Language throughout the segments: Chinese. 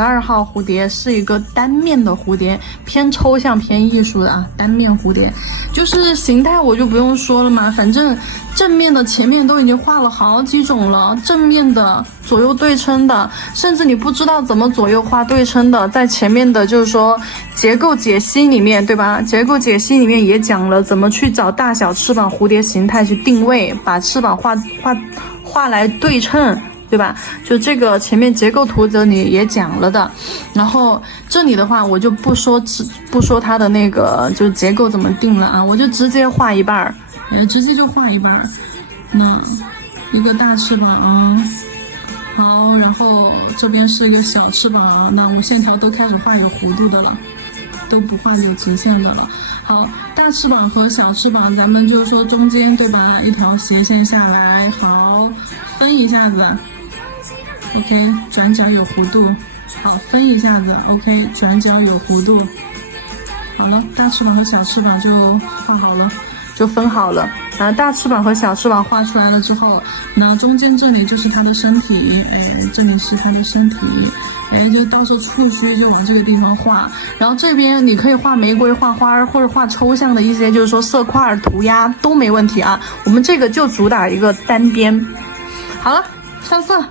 12号蝴蝶是一个单面的蝴蝶，偏抽象偏艺术的啊，单面蝴蝶。就是形态我就不用说了嘛，反正正面的前面都已经画了好几种了，正面的左右对称的，甚至你不知道怎么左右画对称的，在前面的就是说结构解析里面，对吧？结构解析里面也讲了怎么去找大小翅膀蝴蝶形态去定位，把翅膀画来对称，对吧？就这个前面结构图则里也讲了的。然后这里的话我就不说它的那个就结构怎么定了啊，我就直接画一半儿，直接就画一半儿。那一个大翅膀，好，然后这边是一个小翅膀，那我线条都开始画有弧度的了，都不画有直线的了。好，大翅膀和小翅膀咱们就是说中间，对吧？一条斜线下来，好，分一下子 OK， 转角有弧度，好，分一下子 OK， 转角有弧度。好了，大翅膀和小翅膀就画好了，就分好了。然后大翅膀和小翅膀画出来了之后，那中间这里就是它的身体，这里是它的身体，就到时候触须就往这个地方画。然后这边你可以画玫瑰、画花或者画抽象的一些，就是说色块、涂鸦都没问题啊。我们这个就主打一个单边。好了，上色。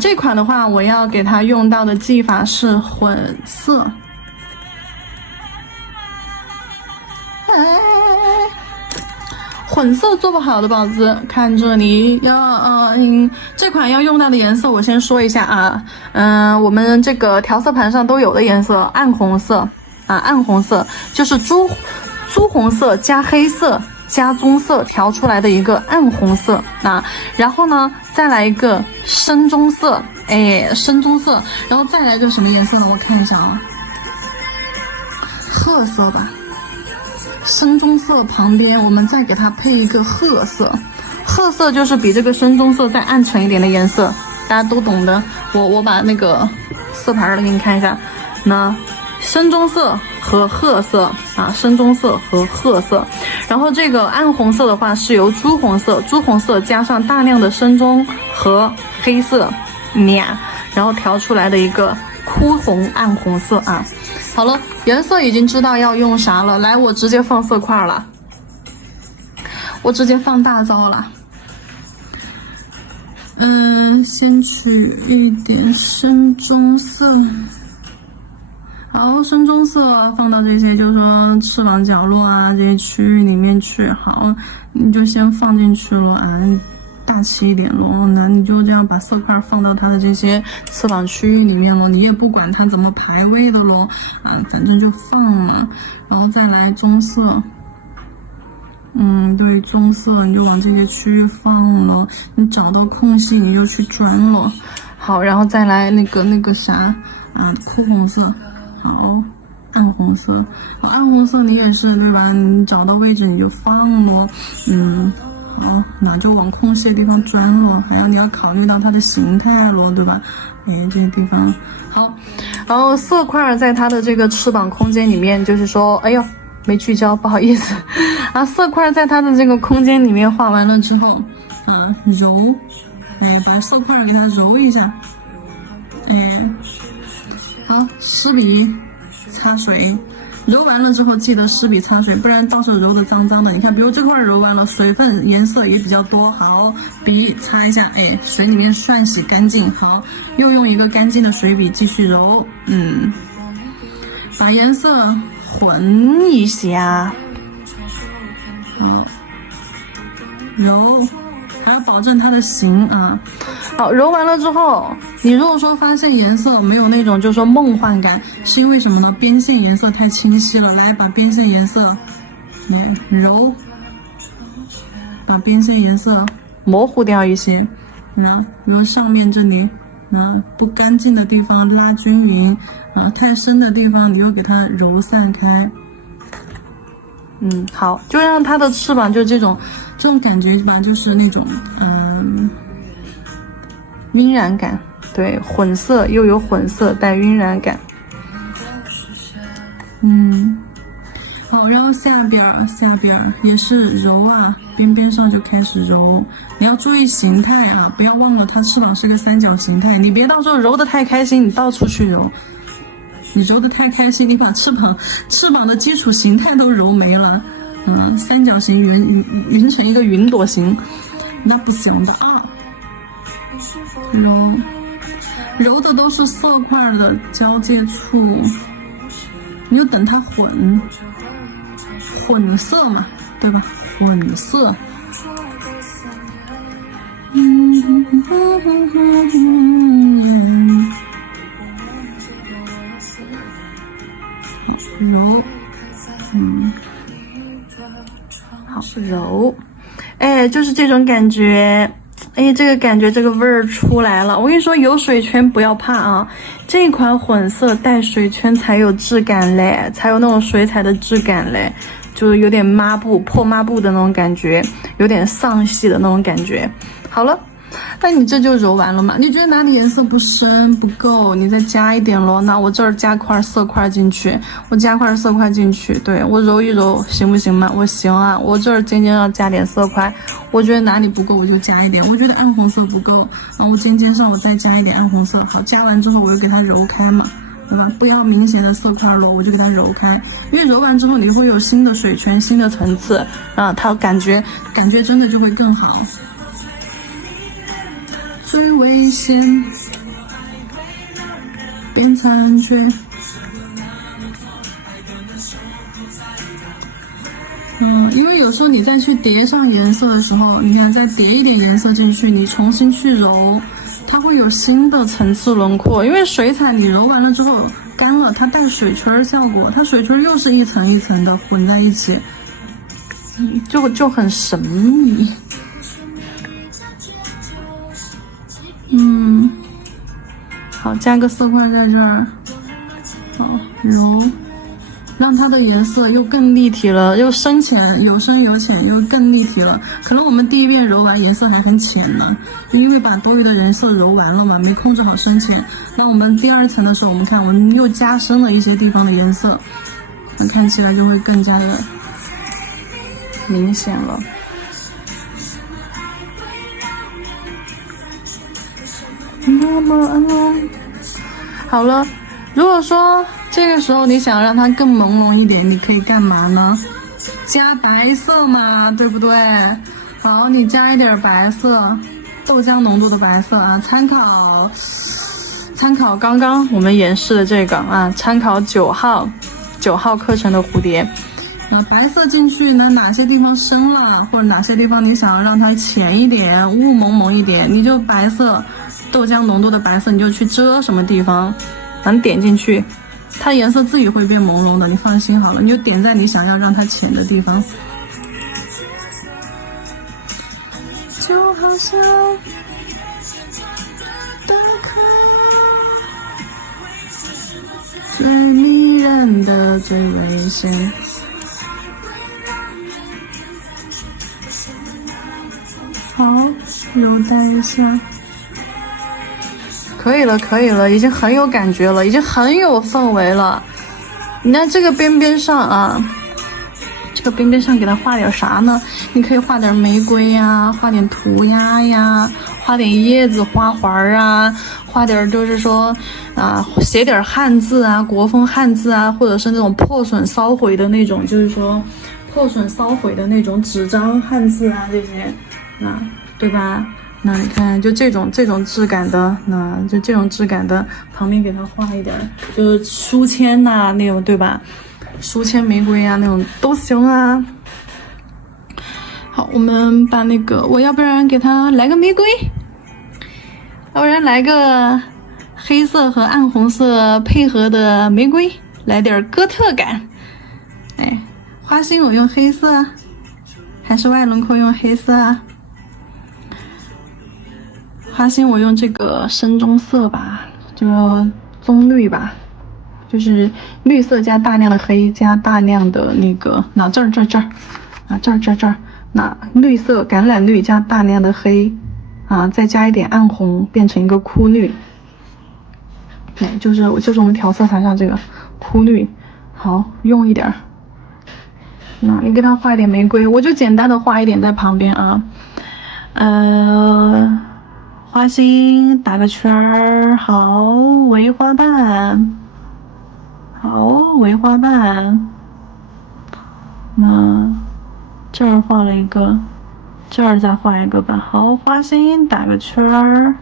这款的话，我要给它用到的技法是混色。混色做不好的宝子，看这里要这款要用到的颜色我先说一下啊，我们这个调色盘上都有的颜色，暗红色啊，暗红色就是朱红色加黑色加棕色调出来的一个暗红色啊，然后呢再来一个深棕色，深棕色，然后再来一个什么颜色呢？我看一下啊，褐色吧。深棕色旁边我们再给它配一个褐色，褐色就是比这个深棕色再暗沉一点的颜色，大家都懂的。我把那个色盘给你看一下，那深棕色和褐色啊，深棕色和褐色，然后这个暗红色的话是由朱红色加上大量的深棕和黑色然后调出来的一个枯红暗红色啊。好了，颜色已经知道要用啥了，来，我直接放色块了，我直接放大招了。先取一点深棕色，好，深棕色放到这些就是说翅膀角落啊这些区域里面去，好，你就先放进去了啊。大气一点咯，那你就这样把色块放到它的这些翅膀区域里面咯，你也不管它怎么排位的咯，反正就放了，然后再来棕色，对，棕色你就往这些区域放了，你找到空隙你就去钻了，好，然后再来那个啥，枯红色，好，暗红色，好，暗红色你也是对吧？你找到位置你就放咯，好，那就往空隙的地方钻咯，还有你要考虑到它的形态咯，对吧？这些地方好，然后色块在它的这个翅膀空间里面，就是说，哎呦，没聚焦，不好意思啊。色块在它的这个空间里面画完了之后，揉，把色块给它揉一下，好，湿笔擦水。揉完了之后记得湿笔擦水，不然到时候揉的脏脏的。你看，比如这块揉完了，水分颜色也比较多，好，笔擦一下，水里面涮洗干净，好，又用一个干净的水笔继续揉，把颜色混一下，好，揉，还要保证它的形啊。好，揉完了之后，你如果说发现颜色没有那种就是说梦幻感，是因为什么呢？边线颜色太清晰了，来把边线颜色揉，把边线颜色模糊掉一些，比如上面这里，不干净的地方拉均匀，太深的地方你又给它揉散开。好，就让它的翅膀就这种感觉吧，就是那种晕染感，对，混色又有混色带晕染感。好，然后下边也是揉啊，边边上就开始揉。你要注意形态啊，不要忘了它翅膀是个三角形态，你别到时候揉得太开心，你到处去揉。你揉得太开心，你把翅膀的基础形态都揉没了。三角形匀成一个云朵形，那不行的啊。揉的都是色块的交界处，你就等它混色嘛，对吧？混色。揉，好揉，哎，就是这种感觉。哎，这个感觉，这个味儿出来了。我跟你说，有水圈不要怕啊，这款混色带水圈才有质感嘞，才有那种水彩的质感嘞，就是有点破抹布的那种感觉，有点丧系的那种感觉。好了，那你这就揉完了嘛？你觉得哪里颜色不深不够，你再加一点咯。那我这儿加块色块进去，对，我揉一揉，行不行嘛？我行啊，我这儿尖尖上加点色块，我觉得哪里不够我就加一点。我觉得暗红色不够啊，我尖尖上我再加一点暗红色。好，加完之后我就给它揉开嘛，对吧？不要明显的色块咯，我就给它揉开，因为揉完之后你会有新的水圈、新的层次啊，它感觉真的就会更好。最危险，变残缺。因为有时候你再去叠上颜色的时候，你看再叠一点颜色进去，你重新去揉，它会有新的层次轮廓。因为水彩你揉完了之后干了，它带水圈效果，它水圈又是一层一层的混在一起，就很神秘。好，加个色块在这儿，好揉，让它的颜色又更立体了，又深浅，有深有浅，又更立体了。可能我们第一遍揉完颜色还很浅呢，因为把多余的颜色揉完了嘛，没控制好深浅。那我们第二层的时候，我们看我们又加深了一些地方的颜色，那看起来就会更加的明显了。好了，如果说这个时候你想让它更朦胧一点，你可以干嘛呢？加白色嘛，对不对？好，你加一点白色，豆浆浓度的白色啊，参考刚刚我们演示的这个啊，参考9号课程的蝴蝶。白色进去呢，哪些地方深了，或者哪些地方你想要让它浅一点，雾蒙蒙一点，你就白色，豆浆浓度的白色，你就去遮什么地方，你点进去，它颜色自己会变朦胧的，你放心好了，你就点在你想要让它浅的地方。就好像打开最迷人的最危险。好，揉带一下，可以了，已经很有感觉了，已经很有氛围了。你看这个边边上啊，这个边边上给它画点啥呢？你可以画点玫瑰呀，画点涂鸦呀，画点叶子花环啊，画点就是说啊，写点汉字啊，国风汉字啊，或者是那种破损烧毁的那种，就是说破损烧毁的那种纸张汉字啊，这些。对吧？那你看，就这种质感的，就这种质感的，旁边给它画一点，就是书签呐、那种，对吧？书签玫瑰啊那种都行啊。好，我们把那个，我要不然给它来个玫瑰，要不然来个黑色和暗红色配合的玫瑰，来点哥特感。哎，花心我用黑色，还是外轮廓用黑色啊？花心我用这个深棕色吧，就棕绿吧，就是绿色加大量的黑加大量的那个，那这儿啊，这儿，那绿色橄榄绿加大量的黑啊，再加一点暗红，变成一个枯绿。就是我们调色台上这个枯绿，好用一点，那你给它画一点玫瑰，我就简单的画一点在旁边啊。花心打个圈儿，好，围花瓣，好，围花瓣。那这儿画了一个，这儿再画一个吧。好，花心打个圈儿，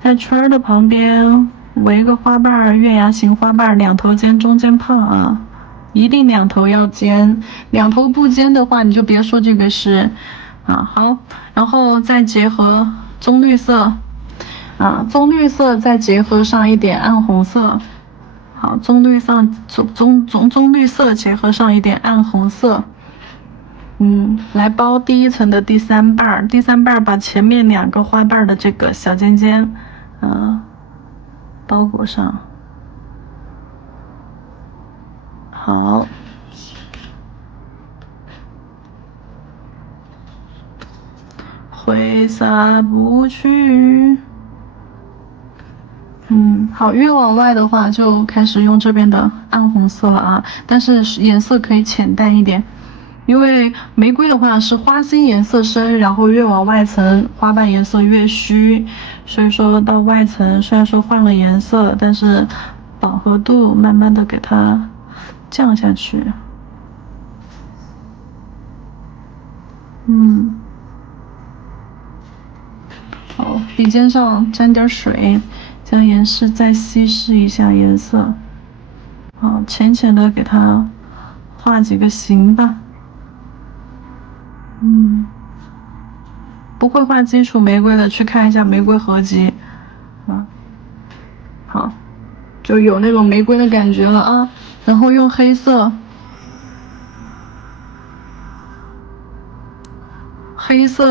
在圈儿的旁边围个花瓣，月牙形花瓣，两头尖，中间胖啊，一定两头要尖，两头不尖的话，你就别说这个诗啊。好，然后再结合棕绿色啊，棕绿色再结合上一点暗红色。好，棕绿色结合上一点暗红色，来包第一层的第三瓣儿。第三瓣儿把前面两个花瓣的这个小尖尖，包裹上。好，挥洒不去。好，越往外的话就开始用这边的暗红色了啊，但是颜色可以浅淡一点，因为玫瑰的话是花心颜色深，然后越往外层花瓣颜色越虚，所以说到外层虽然说换了颜色，但是饱和度慢慢的给它降下去。好，笔尖上沾点水，将颜色再稀释一下颜色。好，浅浅的给它画几个形吧。不会画基础玫瑰的，去看一下玫瑰合集。好，就有那种玫瑰的感觉了啊。然后用黑色，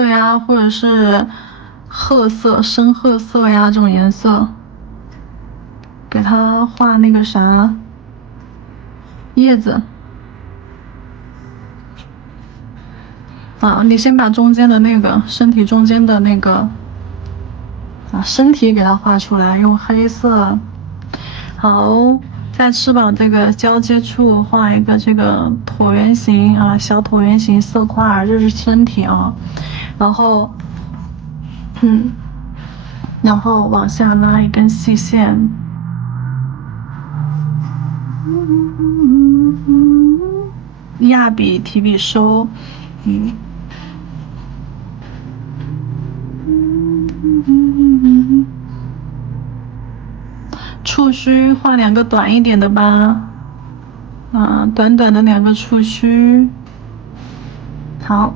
呀，或者是褐色、深褐色呀这种颜色，给它画那个啥叶子。你先把中间的那个身体中间的那个身体给它画出来，用黑色。好，在翅膀这个交接处画一个这个椭圆形啊，小椭圆形色块，这是身体啊。然后，然后往下拉一根细线。压笔提笔收，触须画两个短一点的吧，短短的两个触须。好，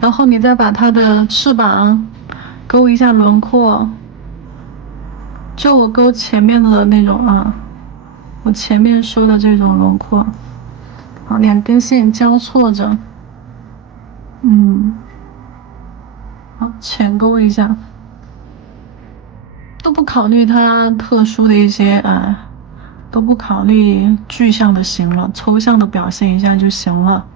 然后你再把它的翅膀勾一下轮廓，就我勾前面的那种我前面收的这种轮廓。好，两根线交错着，好，浅勾一下，都不考虑它特殊的一些都不考虑具象的行了，抽象的表现一下就行了。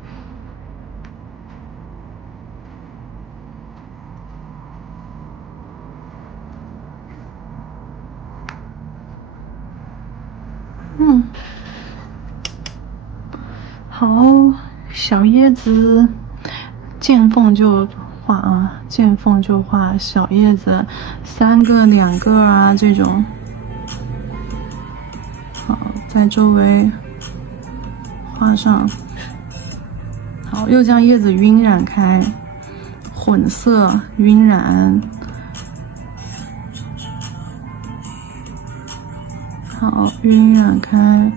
好，小叶子，见缝就画见缝就画小叶子，3个、2个这种。好，在周围画上。好，又将叶子晕染开，混色晕染。好，晕染开。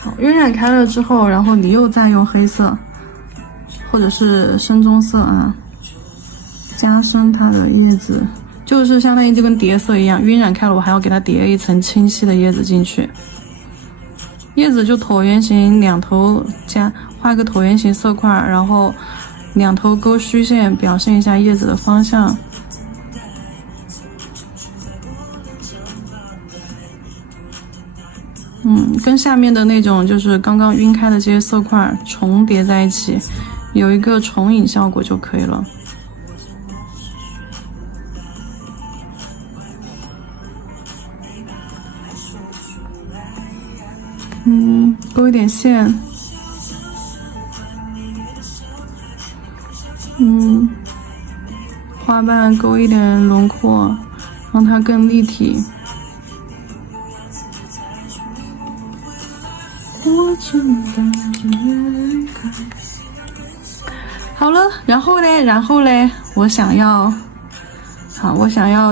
好，晕染开了之后，然后你又再用黑色，或者是深棕色加深它的叶子，就是相当于就跟叠色一样，晕染开了，我还要给它叠一层清晰的叶子进去。叶子就椭圆形，两头画一个椭圆形色块，然后两头勾虚线，表现一下叶子的方向。跟下面的那种就是刚刚晕开的这些色块重叠在一起，有一个重影效果就可以了。勾一点线，花瓣勾一点轮廓，让它更立体。好了，然后嘞，我想要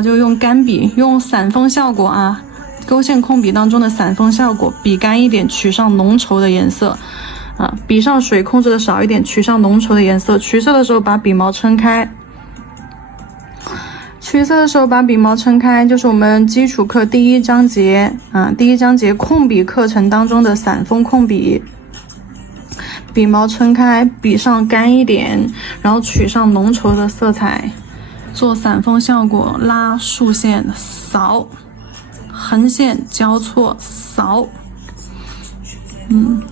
就用干笔，用散锋效果啊，勾线控笔当中的散锋效果，笔干一点，取上浓稠的颜色啊，笔上水控制的少一点，取上浓稠的颜色。取色的时候把笔毛撑开，就是我们基础课第一章节啊，第一章节控笔课程当中的散锋控笔。笔毛撑开，笔上干一点，然后取上浓稠的色彩，做散锋效果，拉竖线扫，横线交错扫。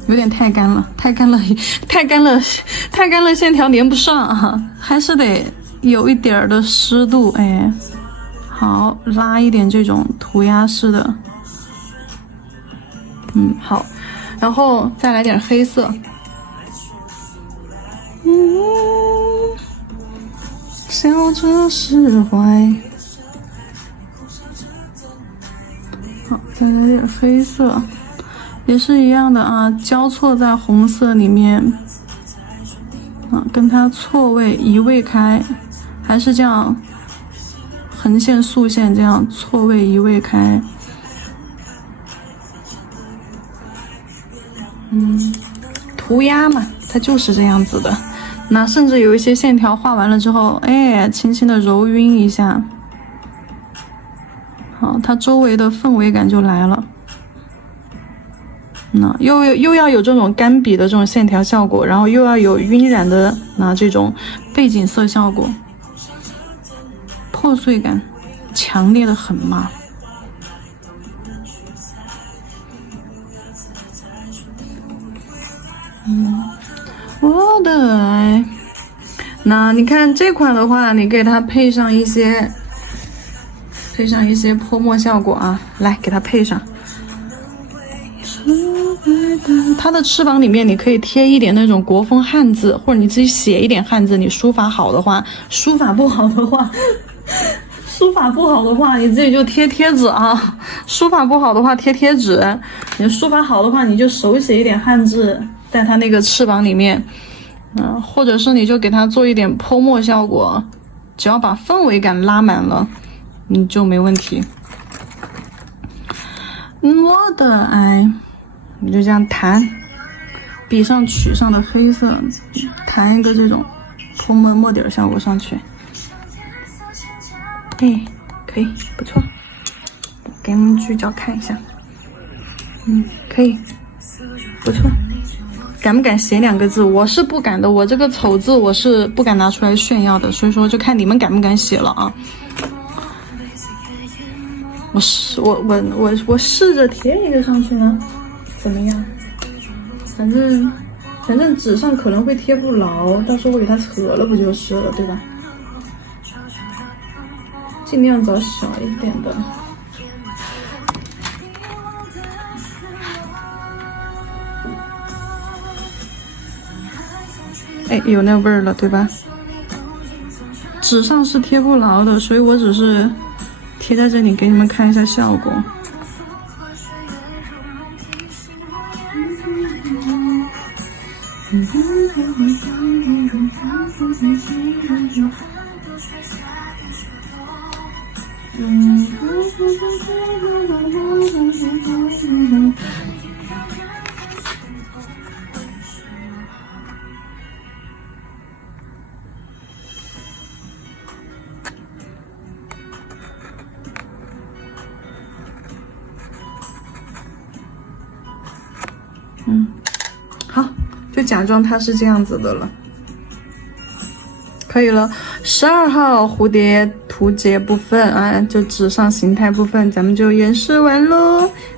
有点太干了，太干了，线条连不上啊，还是得有一点的湿度。哎，好，拉一点这种涂鸦式的。好，然后再来点黑色。笑着释怀。好，再来点黑色，也是一样的啊，交错在红色里面啊，跟它错位移位开，还是这样，横线竖线这样错位移位开。涂鸦嘛，它就是这样子的。那甚至有一些线条画完了之后，哎，轻轻的揉晕一下，好，它周围的氛围感就来了。那又要有这种干笔的这种线条效果，然后又要有晕染的这种背景色效果，破碎感强烈的很嘛。我的爱，那你看这款的话，你给它配上一些泼墨效果啊，来给它配上。它的翅膀里面你可以贴一点那种国风汉字，或者你自己写一点汉字。你书法好的话，书法不好的话，你自己就贴贴纸啊。书法不好的话贴贴纸，你书法好的话你就手写一点汉字在它那个翅膀里面，或者是你就给它做一点泼墨效果，只要把氛围感拉满了，你就没问题。我的爱，你就这样弹，笔上取上的黑色，弹一个这种泼墨底效果上去。哎，可以，不错，给你们聚焦看一下。可以，不错。敢不敢写2个字？我是不敢的，我这个丑字我是不敢拿出来炫耀的，所以说就看你们敢不敢写了啊。我试着贴一个上去呢，怎么样？反正纸上可能会贴不牢，到时候我给它扯了不就是了，对吧？尽量找小一点的。哎，有那味儿了，对吧？纸上是贴不牢的，所以我只是贴在这里给你们看一下效果。好，就假装它是这样子的了，可以了。12号蝴蝶图解部分啊，就纸上形态部分，咱们就演示完喽。